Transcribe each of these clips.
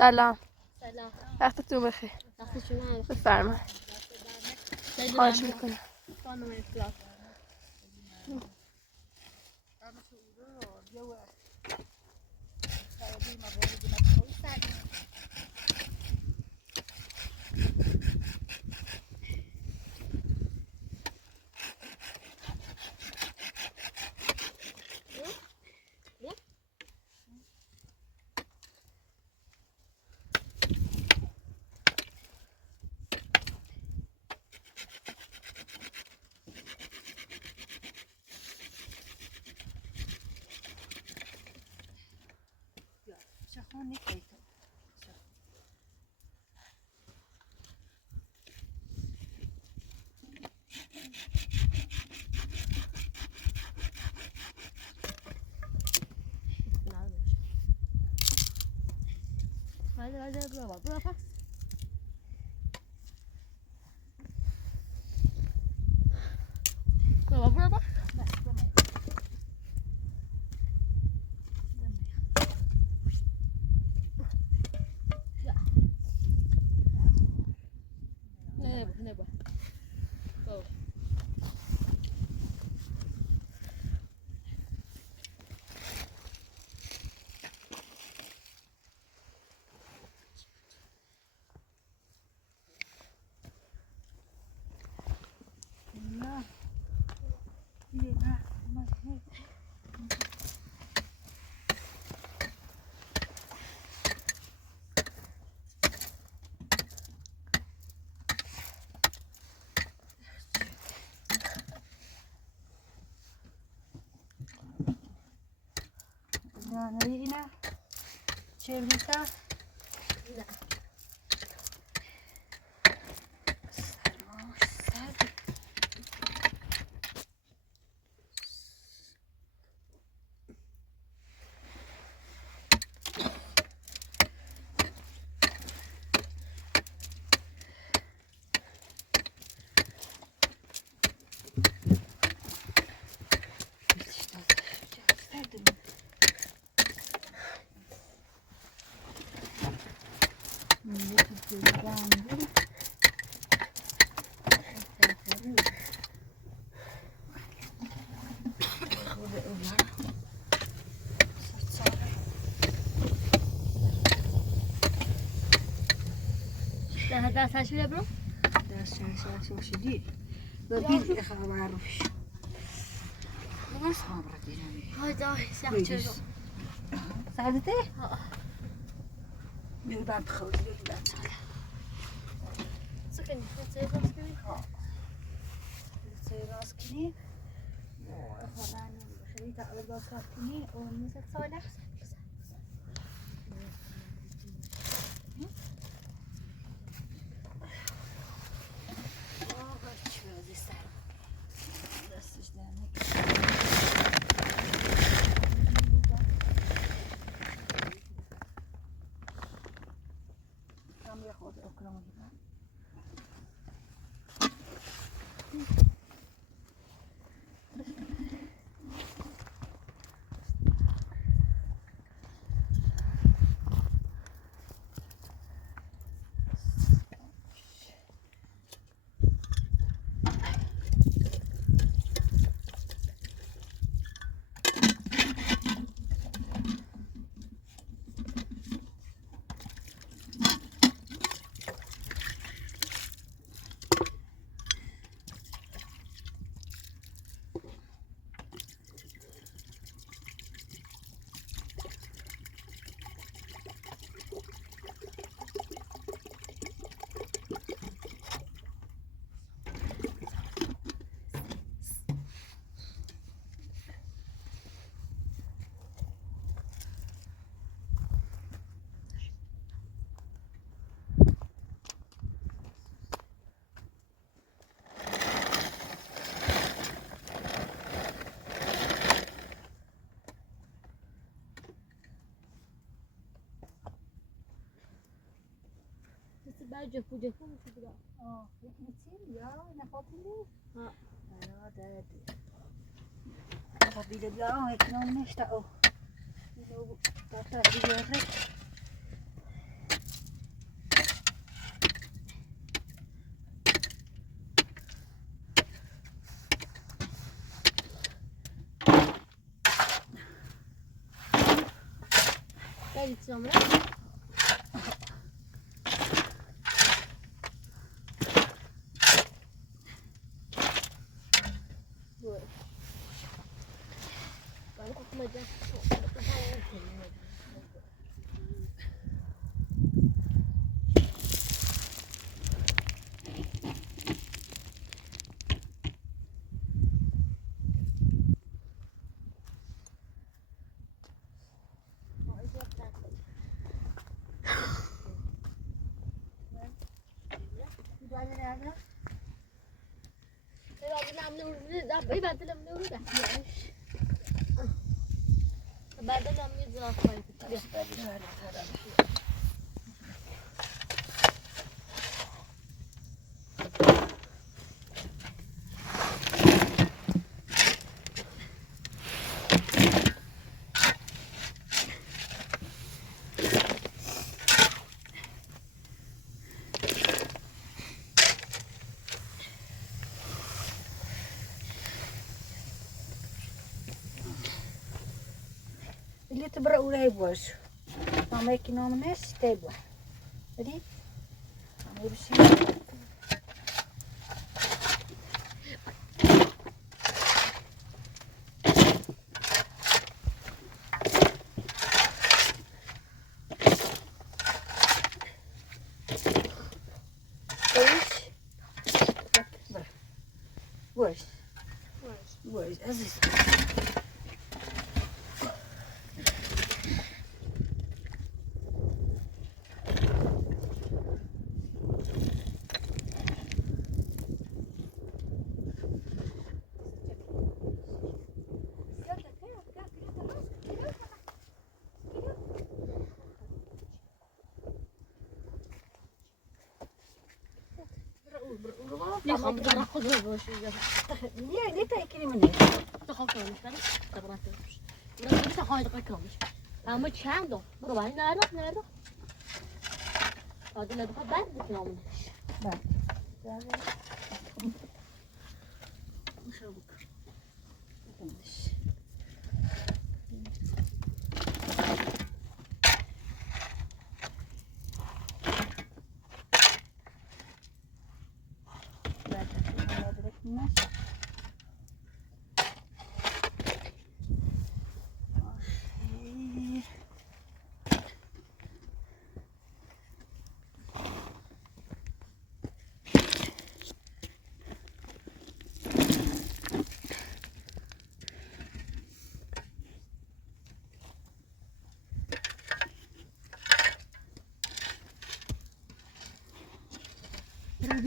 سلام. سلام. وقتتون بخیر. وقت شما بفرمایید. خواهش میکنم. خانم افلاس. Hadi bravo. Bravo. Ne bu? Go. Marina, Cevita. ده تشویه برو؟ دست شدی و بید خبر روش بس خبر دیرمی های دای سیاه چرا سعادته؟ بیو بعد خوزی بیو بعد سکنی سه راست کنی؟ سه راست کنی خواهن خیلی تعبیر باز کنی و نیست ساله جفو میشه دیگه یکی چی یا نخوابیدی؟ دادی نخوابیده بیا اکنون نشته او اینو دفتر بیاره gideceğim ya. Böyle. Ben kokmayacağım. İbrahim nerede? بعد لم نورد بعد لم يزرع طيب اللي تبرأ ولا يبواش ما يكينو مناش تيبوا ريت يمشي واش واش عزيز ليه تاكلي مني Ama çam da. Bu var nerede? Hadi ne kadar ben de planım.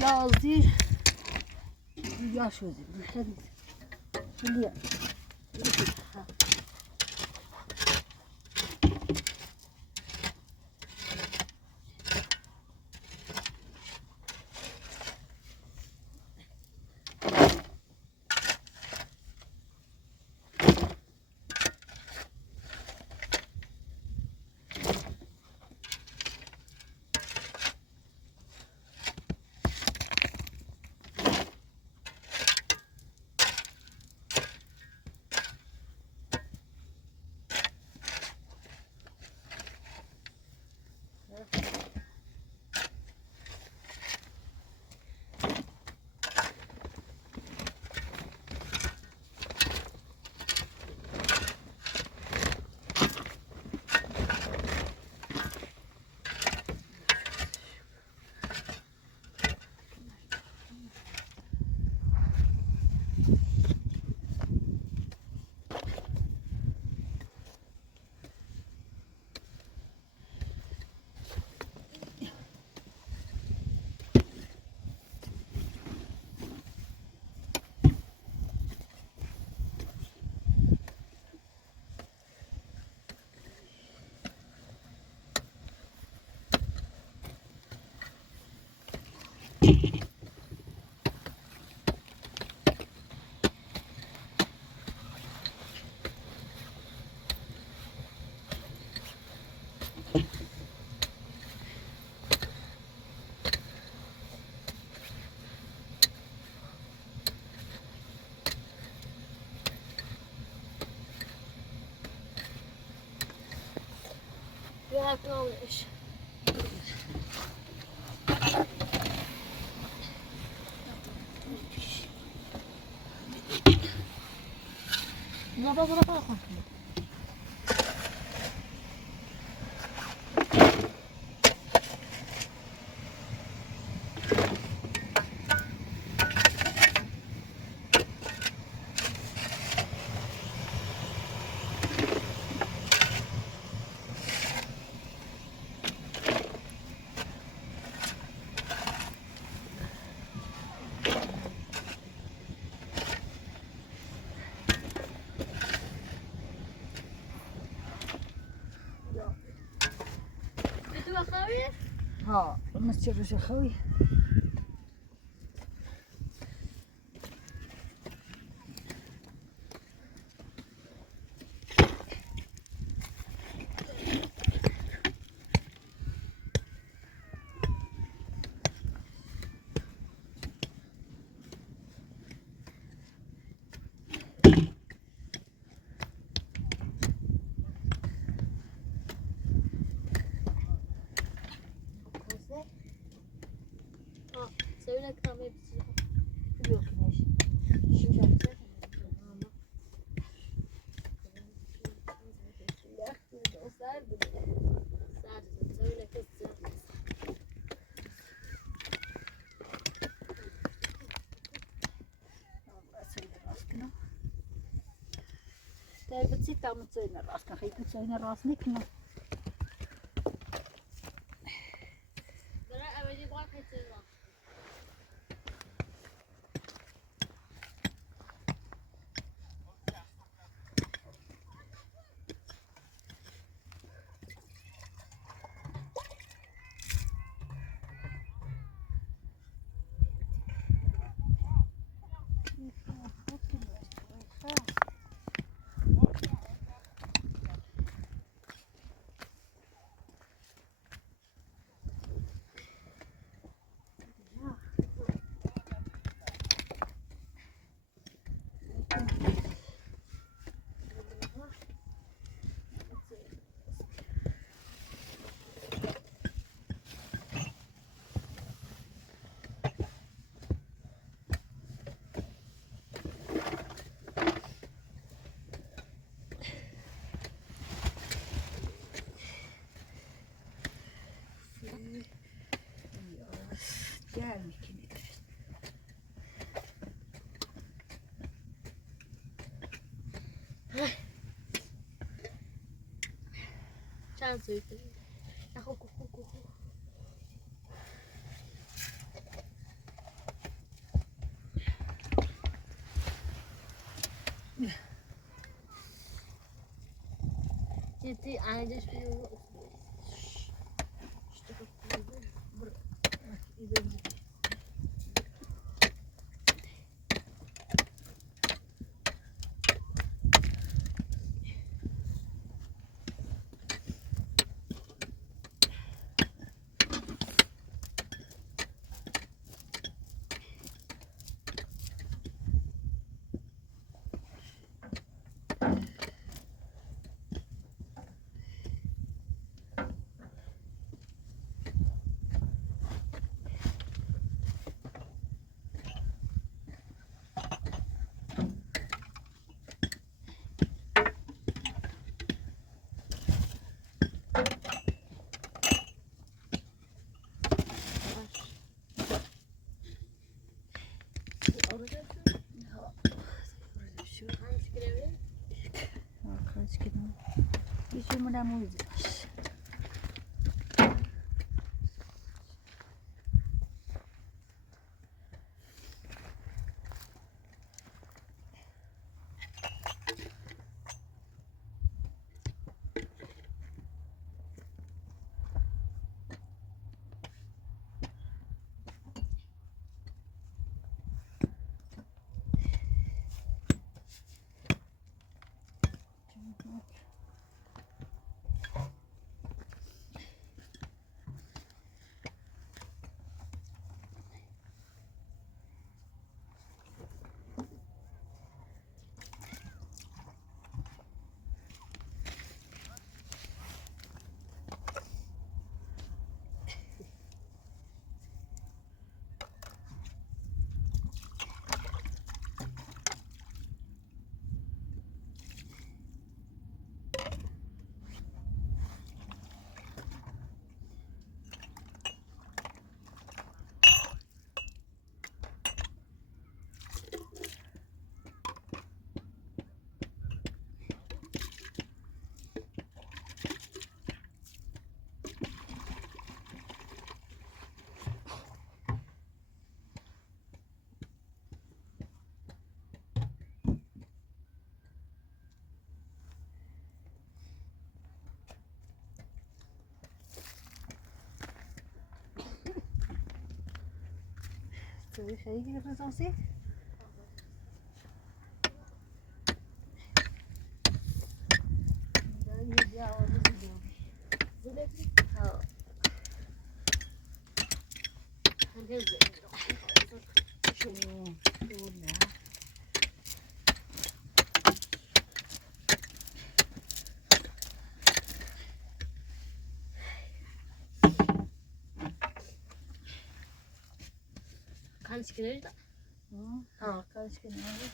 yazdı yaş özü biliyor Kalkın almış. Zaba kalkın. Bitti bakalım. ها مسجد خوي Söyle kahve bitecek. yok güneş. Şimdi yapacak. Sadece söyle kız. Der bezieht da mit so einer Rast. Nach hinten so einer Rast nicht mehr. Bana evde bak hepsini var. Gel mikini. Çan söyledi. Koku. Ciddi ayrıca şunu işte Kaç kilo? Hiç umurumda mıydı? تسوي خيجي بخصوصي يبيع وزيدو زلتي اه هنهزق شو قولنا kanske det där. اه kanske nej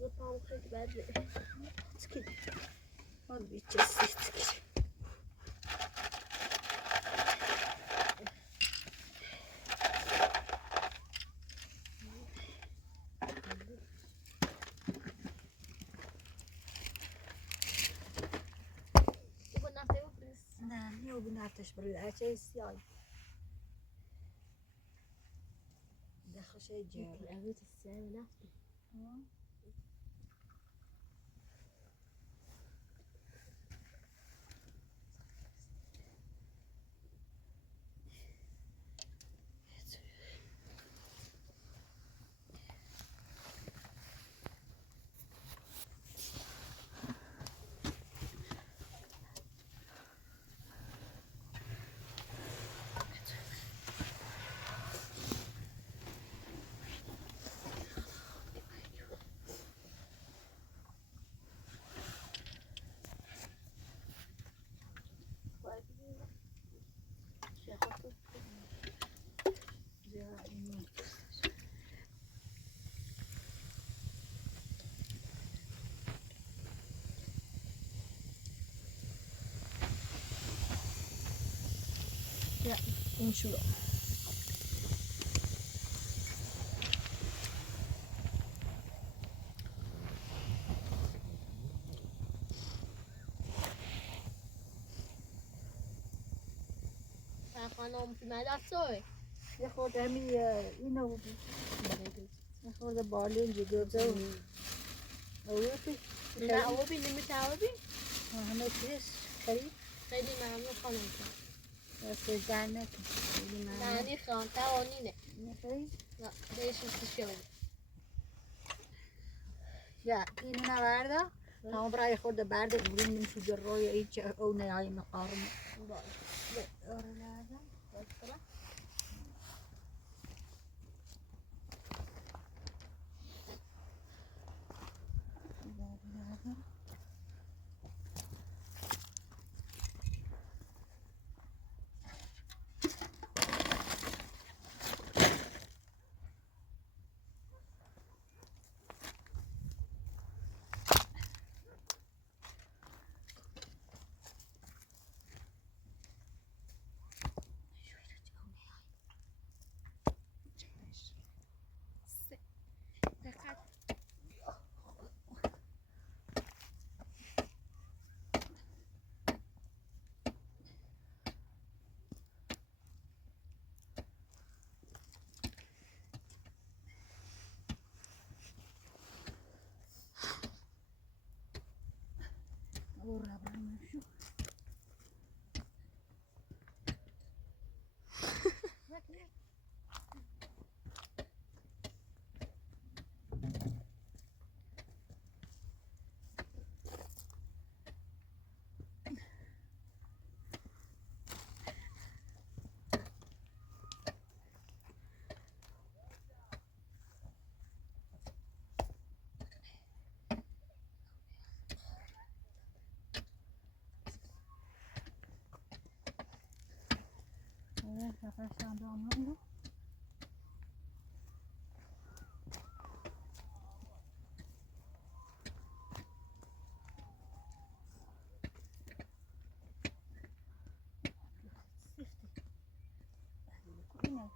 Zapałam chyba bedry. Skid. Odbicie skid. Ibu nanti please. Nah, ini بنعطش بالعشاء السياي. دخل شيء جاب. الأبيض السامي نفسه. Ja, inşallah. خانم فی مدرسه یه خورده همی اینو یه خورده بالین جگوزه و اوپی نه آبی نمیتوابی همه چیز خرید خیلی ممنون خانم دست در نکن خیلی ممنون معنی خان توانینه نخرید نه دیشون تشکیل یا اینو نورده همه برای خورده برده بودیم نمیشه جروی ایچ او نیایی مقارم باید آره نرده باید Ora brano şu. Evet, arkadaşlar da anlamıyor. Yine.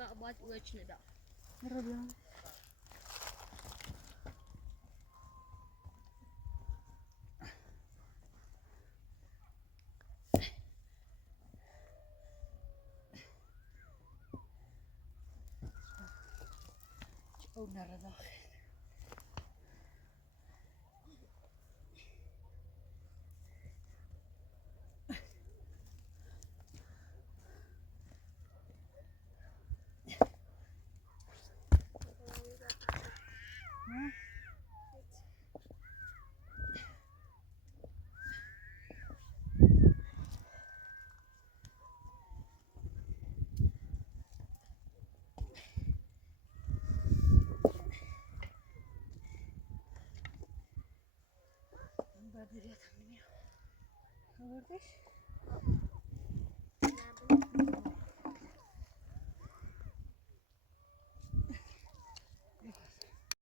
مقبات وجه نداء مرة أو نرى داخل بعد ريت مني خبرتش